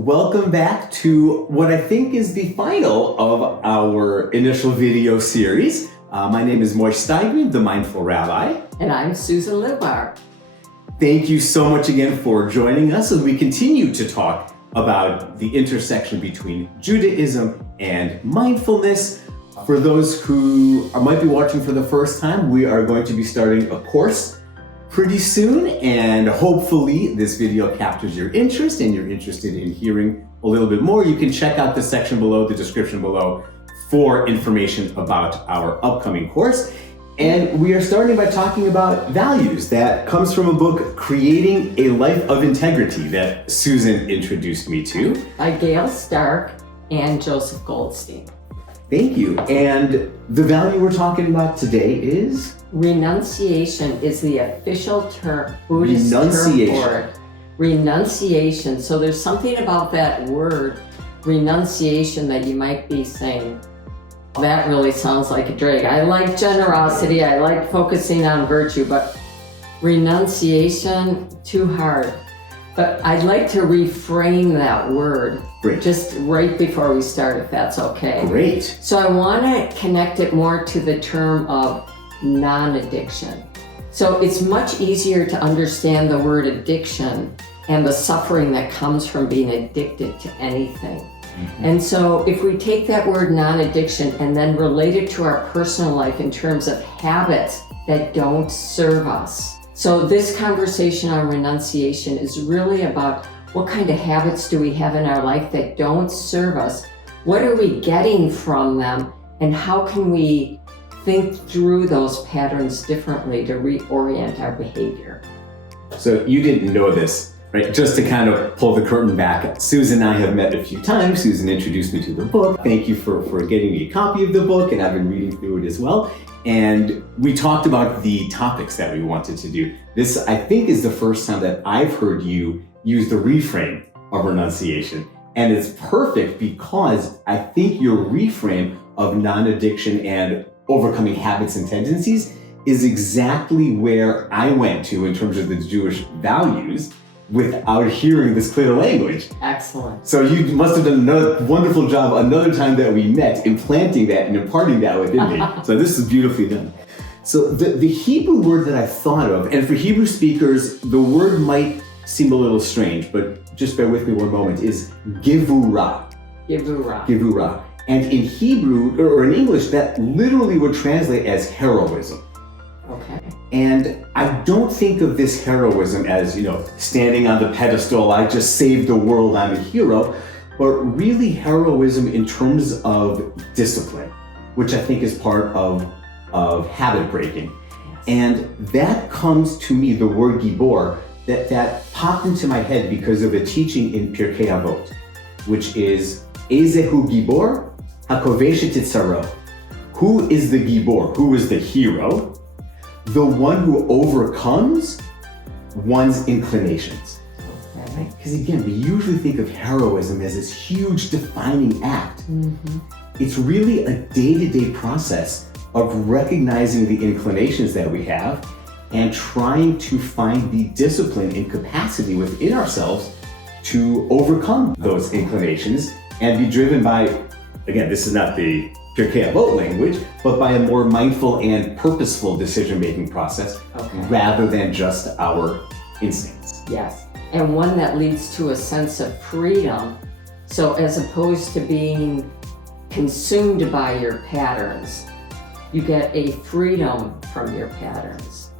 Welcome back to what I think is the final of our initial video series. My name is Moish Steigman, the Mindful Rabbi. And I'm Susan Lubar. Thank you so much again for joining us as we continue to talk about the intersection between Judaism and mindfulness. For those who might be watching for the first time, we are going to be starting a course pretty soon, and hopefully this video captures your interest and you're interested in hearing a little bit more. You can check out the section below, the description below, for information about our upcoming course. And we are starting by talking about values. That comes from a book, Creating a Life of Integrity, that Susan introduced me to. By Gail Stark and Joseph Goldstein. Thank you. And the value we're talking about today is? Renunciation is the official term, Buddhist term for it. Renunciation. So there's something about that word, renunciation, that you might be saying, that really sounds like a drag. I like generosity, I like focusing on virtue, but renunciation, too hard. But I'd like to reframe that word. Great. Just right before we start, if that's okay. Great. So I want to connect it more to the term of non-addiction. So it's much easier to understand the word addiction and the suffering that comes from being addicted to anything. Mm-hmm. And so if we take that word non-addiction and then relate it to our personal life in terms of habits that don't serve us. So this conversation on renunciation is really about what kind of habits do we have in our life that don't serve us? What are we getting from them? And how can we think through those patterns differently to reorient our behavior? So you didn't know this, right? Just to kind of pull the curtain back, Susan and I have met a few times. Susan introduced me to the book. Thank you for getting me a copy of the book, and I've been reading through it as well. And we talked about the topics that we wanted to do. This, I think, is the first time that I've heard you use the reframe of renunciation. And it's perfect because I think your reframe of non-addiction and overcoming habits and tendencies is exactly where I went to in terms of the Jewish values without hearing this clear language. Excellent. So you must have done another wonderful job another time that we met, implanting that and imparting that within me. So this is beautifully done. So the Hebrew word that I thought of, and for Hebrew speakers, the word might seem a little strange, but just bear with me one moment, is givurah. Givurah. Givurah. And in Hebrew, or in English, that literally would translate as heroism. Okay. And I don't think of this heroism as, standing on the pedestal, I just saved the world, I'm a hero, but really heroism in terms of discipline, which I think is part of habit breaking. Yes. And that comes to me, the word gibor, that popped into my head because of a teaching in Pirkei Avot, which is, Ezehu gibor hakovesh et tzaro. Who is the gibor? Who is the hero? The one who overcomes one's inclinations. Because again, we usually think of heroism as this huge defining act. Mm-hmm. It's really a day-to-day process of recognizing the inclinations that we have and trying to find the discipline and capacity within ourselves to overcome those inclinations and be driven by, again, this is not the Pirkei Avot language, but by a more mindful and purposeful decision-making process, rather than just our instincts. Yes, and one that leads to a sense of freedom. So as opposed to being consumed by your patterns, you get a freedom from your patterns.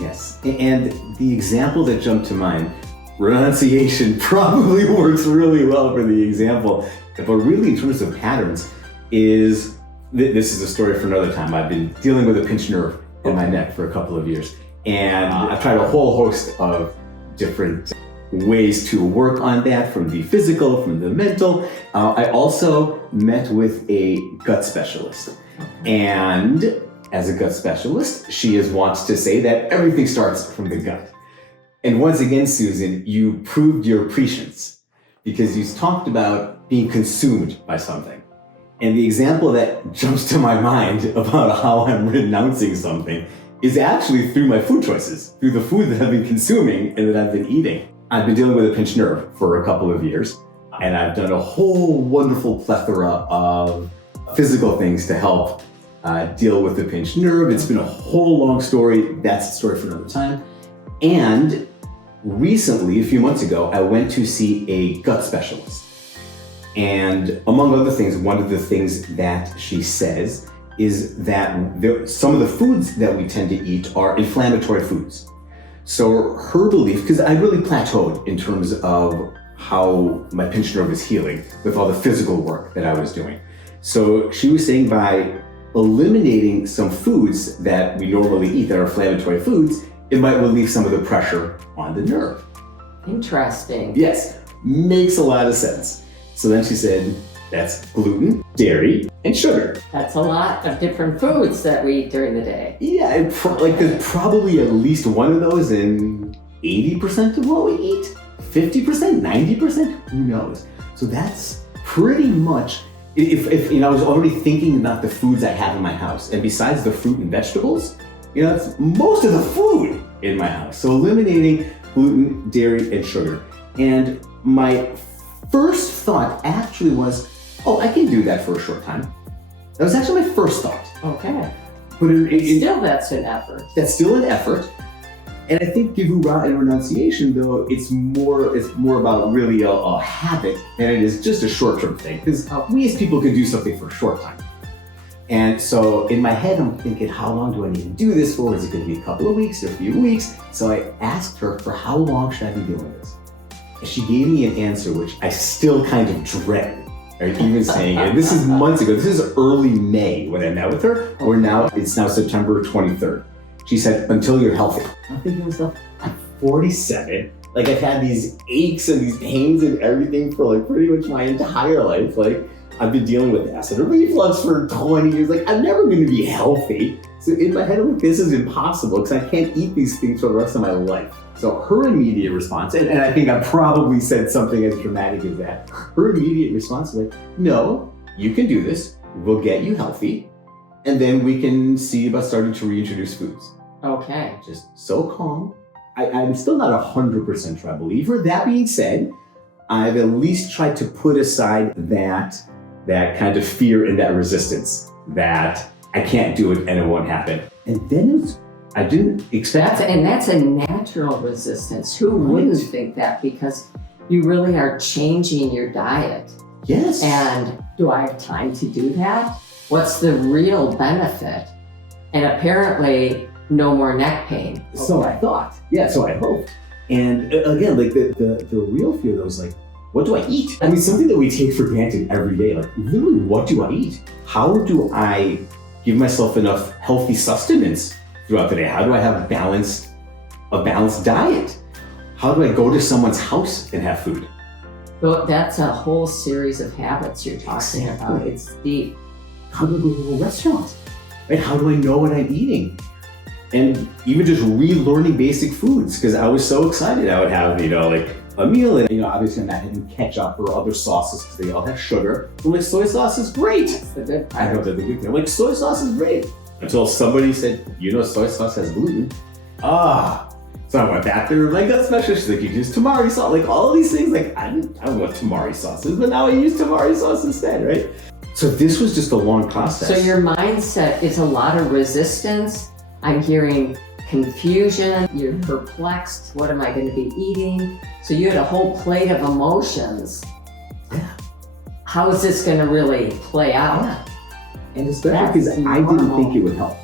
Yes, and the example that jumped to mind, renunciation probably works really well for the example, but really in terms of patterns, this is a story for another time. I've been dealing with a pinched nerve in my neck for a couple of years. And I've tried a whole host of different ways to work on that, from the physical, from the mental. I also met with a gut specialist. And as a gut specialist, she is wont to say that everything starts from the gut. And once again, Susan, you proved your prescience because you talked about being consumed by something. And the example that jumps to my mind about how I'm renouncing something is actually through my food choices, through the food that I've been consuming and that I've been eating. I've been dealing with a pinched nerve for a couple of years. And I've done a whole wonderful plethora of physical things to help deal with the pinched nerve. It's been a whole long story. That's a story for another time. And recently, a few months ago, I went to see a gut specialist. And among other things, one of the things that she says is that some of the foods that we tend to eat are inflammatory foods. So her belief, because I really plateaued in terms of how my pinched nerve is healing with all the physical work that I was doing. So she was saying by eliminating some foods that we normally eat that are inflammatory foods, it might relieve some of the pressure on the nerve. Interesting. Yes, makes a lot of sense. So then she said, that's gluten, dairy, and sugar. That's a lot of different foods that we eat during the day. Yeah, there's probably at least one of those in 80% of what we eat. 50%, 90%, who knows? So that's pretty much, if I was already thinking about the foods I have in my house, and besides the fruit and vegetables, that's most of the food in my house. So eliminating gluten, dairy, and sugar. And my first thought actually was, I can do that for a short time. That was actually my first thought. Okay. But still, that's an effort. That's still an effort. And I think Gevurah and renunciation, though, it's more about really a habit than it is just a short-term thing. Because we as people can do something for a short time. And so in my head, I'm thinking, how long do I need to do this for? Is it going to be a couple of weeks or a few weeks? So I asked her, for how long should I be doing this? And she gave me an answer, which I still kind of dread, right? Even saying it. This is months ago. This is early May when I met with her. It's now September 23rd. She said, until you're healthy. I'm thinking to myself, I'm 47. Like, I've had these aches and these pains and everything for like pretty much my entire life. Like, I've been dealing with acid reflux for 20 years. Like, I'm never going to be healthy. So in my head, I'm like, this is impossible because I can't eat these things for the rest of my life. So her immediate response, and I think I probably said something as dramatic as that. Her immediate response was like, no, you can do this. We'll get you healthy. And then we can see about starting to reintroduce foods. Okay. Just so calm. I'm still not 100% sure I believe her. That being said, I've at least tried to put aside that kind of fear and that resistance that I can't do it and it won't happen. And then I didn't expect that's a natural resistance. Who wouldn't think that? Because you really are changing your diet. Yes. And do I have time to do that? What's the real benefit? And apparently, no more neck pain. So I thought. Yeah, so I hoped. And again, like the real fear though was like, what do I eat? I mean, something that we take for granted every day. Like, literally, what do I eat? How do I give myself enough healthy sustenance throughout the day? How do I have a balanced diet? How do I go to someone's house and have food? Well, that's a whole series of habits you're talking about. It's deep. How do I go to a restaurant? Right? How do I know what I'm eating? And even just relearning basic foods, because I was so excited I would have, like a meal, and obviously I'm not having ketchup or other sauces because they all have sugar. I'm like, soy sauce is great. That's the good part. I know that the good thing. I'm like, soy sauce is great. Until somebody said, soy sauce has gluten. So I went back there, my gut specialist, she's like, you use tamari sauce, like all of these things. Like, I don't know what tamari sauce is, but now I use tamari sauce instead, right? So this was just a long process. So your mindset is a lot of resistance. I'm hearing confusion, you're perplexed, what am I going to be eating? So you had a whole plate of emotions. Yeah. How is this going to really play out? Yeah. And especially because I didn't think it would help.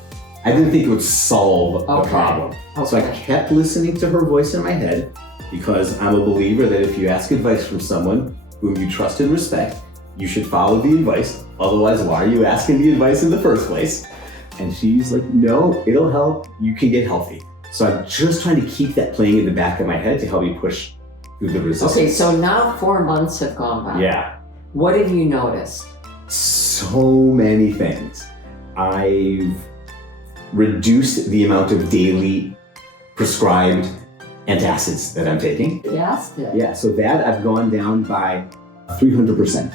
I didn't think it would solve the problem. Okay. So I kept listening to her voice in my head because I'm a believer that if you ask advice from someone whom you trust and respect, you should follow the advice. Otherwise, why are you asking the advice in the first place? And she's like, no, it'll help. You can get healthy. So I'm just trying to keep that playing in the back of my head to help me push through the resistance. Okay, so now 4 months have gone by. Yeah. What have you noticed? So many things. I've reduced the amount of daily prescribed antacids that I'm taking. Yes. Yeah, so that I've gone down by 300%.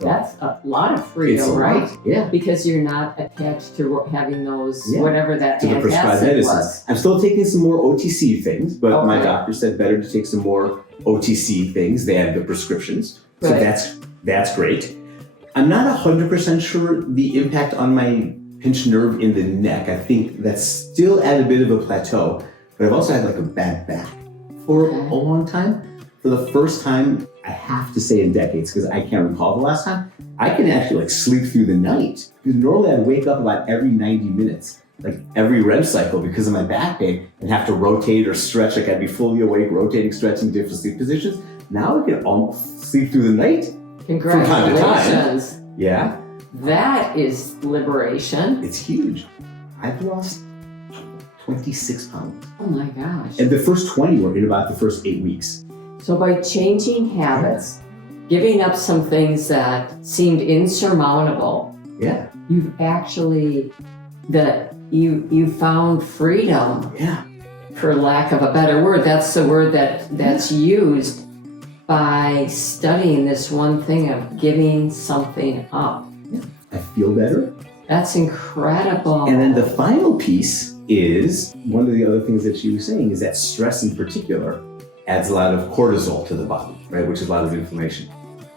So that's a lot of freedom, right? Yeah. Because you're not attached to having those, Yeah. whatever that to the prescribed antacid medicines. was. I'm still taking some more OTC things, but my Okay. doctor said better to take some more OTC things than the prescriptions. So that's great. I'm not 100% sure the impact on my pinched nerve in the neck. I think that's still at a bit of a plateau, but I've also had like a bad back for a long time. For the first time, I have to say in decades, because I can't recall the last time, I can actually like sleep through the night. Because normally I'd wake up about every 90 minutes, like every REM cycle because of my back pain, and have to rotate or stretch. Like I'd be fully awake, rotating, stretching, different sleep positions. Now I can almost sleep through the night. Congratulations. From time to time. Yeah. That is liberation. It's huge. I've lost 26 pounds. Oh my gosh. And the first 20 were in about the first 8 weeks. So by changing habits, giving up some things that seemed insurmountable, Yeah. you've actually, you found freedom, Yeah. for lack of a better word. That's the word that's used by studying this one thing of giving something up. I feel better. That's incredible. And then the final piece is, one of the other things that she was saying is that stress in particular adds a lot of cortisol to the body, right? Which is a lot of inflammation.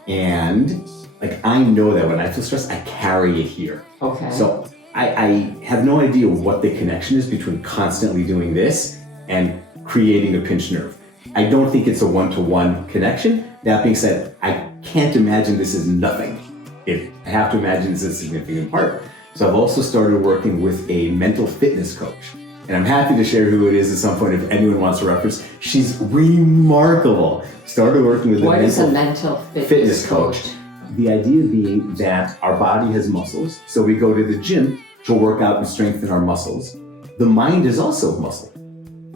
And like, I know that when I feel stressed, I carry it here. Okay. So I have no idea what the connection is between constantly doing this and creating a pinched nerve. I don't think it's a one-to-one connection. That being said, I can't imagine this is nothing. I have to imagine it's a significant part. So I've also started working with a mental fitness coach. And I'm happy to share who it is at some point if anyone wants a reference. She's remarkable. Started working with What is a mental fitness coach? The idea being that our body has muscles. So we go to the gym to work out and strengthen our muscles. The mind is also a muscle.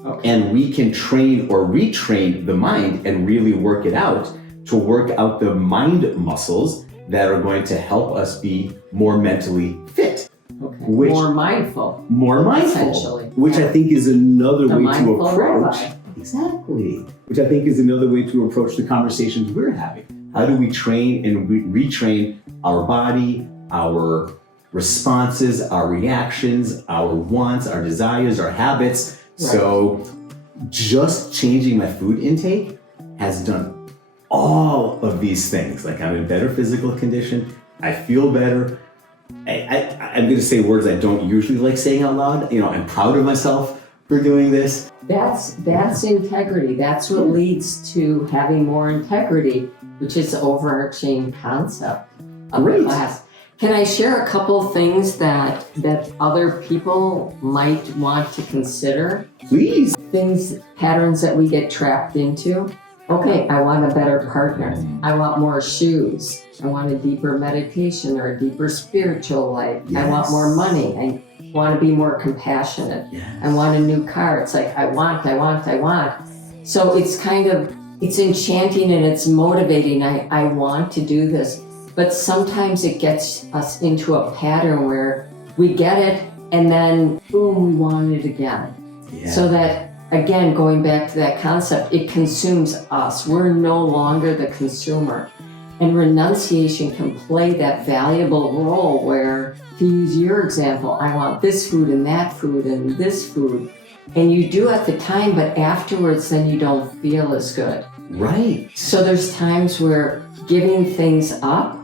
Okay. And we can train or retrain the mind and really work it out to work out the mind muscles that are going to help us be more mentally fit. Okay. More mindful. Essentially. Which I think is another The way to mindful approach. Rabbi. Exactly. Which I think is another way to approach the conversations we're having. How do we train and retrain our body, our responses, our reactions, our wants, our desires, our habits? Right. So just changing my food intake has done all of these things. Like, I'm in better physical condition. I feel better. I'm going to say words I don't usually like saying out loud. You know, I'm proud of myself for doing this. That's integrity. That's what leads to having more integrity, which is the overarching concept of the class. Can I share a couple things that other people might want to consider? Please. Patterns that we get trapped into. Okay, I want a better partner. I want more shoes. I want a deeper meditation or a deeper spiritual life. Yes. I want more money. I want to be more compassionate. Yes. I want a new car. It's like, I want. So it's enchanting and it's motivating. I want to do this. But sometimes it gets us into a pattern where we get it and then, boom, we want it again. Yeah. So that, again, going back to that concept, it consumes us. We're no longer the consumer. And renunciation can play that valuable role where, to use your example, I want this food and that food and this food. And you do at the time, but afterwards, then you don't feel as good. Right. So there's times where giving things up,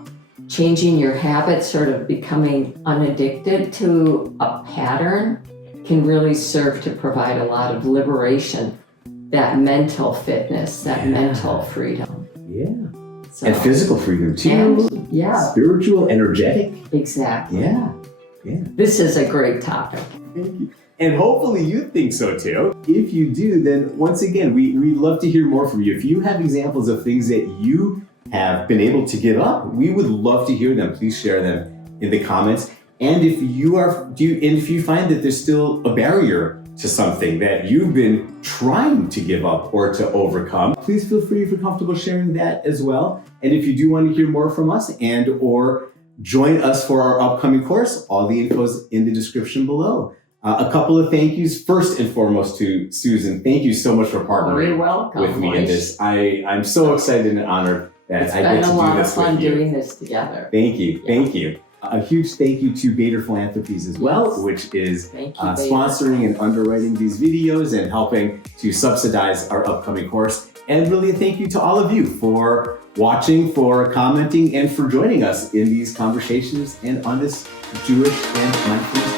changing your habits, sort of becoming unaddicted to a pattern, can really serve to provide a lot of liberation, that mental fitness, that mental freedom. Yeah. So, and physical freedom too. And, spiritual, energetic. Exactly. Yeah. This is a great topic. Thank you. And hopefully you think so too. If you do, then once again, we'd love to hear more from you. If you have examples of things that you have been able to give up, we would love to hear them. Please share them in the comments. And if you find that there's still a barrier to something that you've been trying to give up or to overcome, please feel free, if you're comfortable, sharing that as well. And if you do want to hear more from us and or join us for our upcoming course, all the info is in the description below. A couple of thank yous. First and foremost to Susan. Thank you so much for partnering with me in this. I'm so excited and honored that I get to do this with you. It's been a lot of fun doing this together. Thank you. A huge thank you to Bader Philanthropies as well, which is sponsoring and underwriting these videos and helping to subsidize our upcoming course. And really a thank you to all of you for watching, for commenting, and for joining us in these conversations and on this Jewish and mindfulness